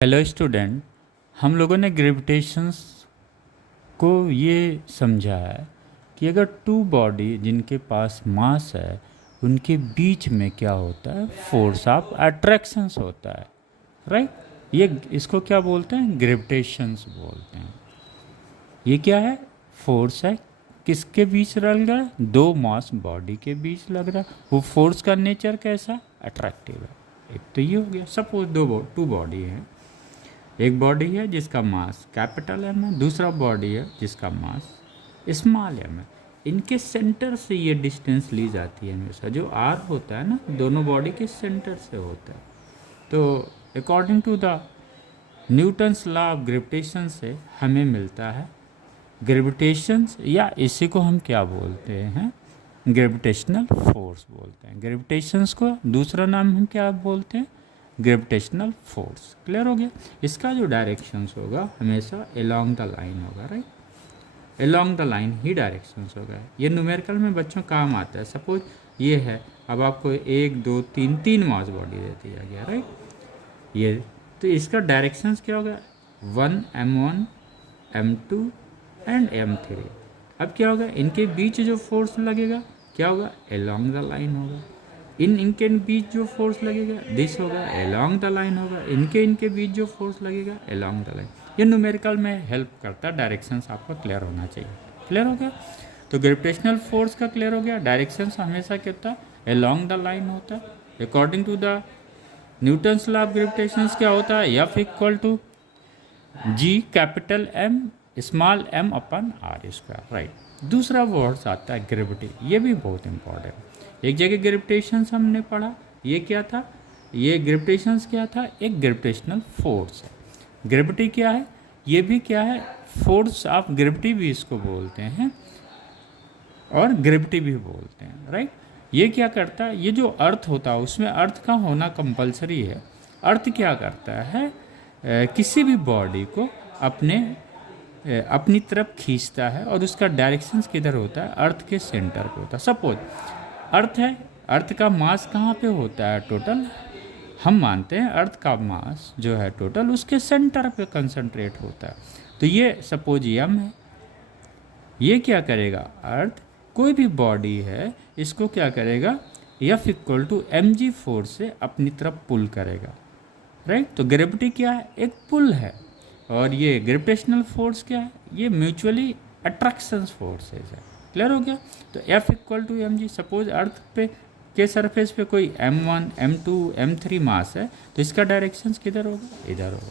Hello student, हम लोगों ने ग्रेविटेशंस को ये समझा है कि अगर टू बॉडी जिनके पास मास है उनके बीच में क्या होता है, फोर्स ऑफ अट्रैक्शंस होता है, राइट। ये इसको क्या बोलते हैं, ग्रेविटेशंस बोलते हैं। ये क्या है, फोर्स है, किसके बीच लग रहा है, दो मास बॉडी के बीच लग रहा है। वो फोर्स का नेचर कैसा, अट्रैक्टिव है। एक तो ये हो गया, सपोज टू बॉडी है, एक बॉडी है जिसका मास कैपिटल एम है, दूसरा बॉडी है जिसका मास स्मॉल एम है। इनके सेंटर से ये डिस्टेंस ली जाती है हमेशा, जो आर होता है ना, दोनों बॉडी के सेंटर से होता है। तो according to the Newton's law of gravitation से हमें मिलता है ग्रेविटेशंस, या इसी को हम क्या बोलते हैं, ग्रेविटेशनल फोर्स बोलते हैं। ग्रेविटेशंस को दूसरा नाम हम क्या बोलते हैं, ग्रेविटेशनल फोर्स। क्लियर हो गया। इसका जो डायरेक्शंस होगा हमेशा अलोंग द लाइन होगा, right. Along the line he directions होगा। ये न्यूमेरिकल में बच्चों काम आता है। सपोज ये है, अब आपको 1 2 3 3 मास बॉडी दे दिया गया, राइट। ये तो इसका डायरेक्शंस क्या होगा, 1 m1 m2 एंड m3। अब क्या होगा, इनके बीच जो फोर्स लगेगा क्या होगा, अलोंग द लाइन होगा। इनके बीच जो फोर्स लगेगा दिस होगा, अलोंग द लाइन होगा। इनके बीच जो फोर्स लगेगा अलोंग द लाइन। ये न्यूमेरिकल में हेल्प करता है, डायरेक्शंस आपका क्लियर होना चाहिए। क्लियर हो गया। तो ग्रेविटेशनल फोर्स का क्लियर हो गया। डायरेक्शंस हमेशा कितना अलोंग द लाइन होता है। According to the Newton's law of gravitations क्या होता है, F equal to G capital M small M upon R square, right. दूसरा वर्ड्स आता है ग्रेविटी। ये भी बहुत इंपॉर्टेंट है। एक जगह ग्रेविटेशंस हमने पढ़ा, ये क्या था, ये ग्रेविटेशंस क्या था, एक ग्रेविटेशनल फोर्स है। ग्रेविटी क्या है, ये भी क्या है, फोर्स ऑफ ग्रेविटी भी इसको बोलते हैं और ग्रेविटी भी बोलते हैं, राइट। ये क्या करता है, ये जो अर्थ होता है उसमें अर्थ का होना कंपलसरी है। अर्थ क्या करता है, किसी भी बॉडी को अपनी तरफ खींचता है और उसका डायरेक्शंस किधर होता है, अर्थ के सेंटर पे होता है। सपोज अर्थ है, अर्थ का मास कहाँ पे होता है, टोटल हम मानते हैं अर्थ का मास जो है टोटल उसके सेंटर पे कंसंट्रेट होता है। तो ये सपोज एम है, ये क्या करेगा, अर्थ कोई भी बॉडी है इसको क्या करेगा, F equal to M G force से अपनी तरफ पुल करेगा, राइट। तो ग्रेविटी क्या है, एक पुल है। और ये ग्रेविटेशनल फोर्स क्या है, ये म्यूचुअली अट्रैक्शन फोर्सेस है। क्लियर हो गया। तो F equal to M G. Suppose earth पे के सरफेस पे कोई m1 m2 m3 मास है, तो इसका डायरेक्शंस किधर होगा, इधर होगा।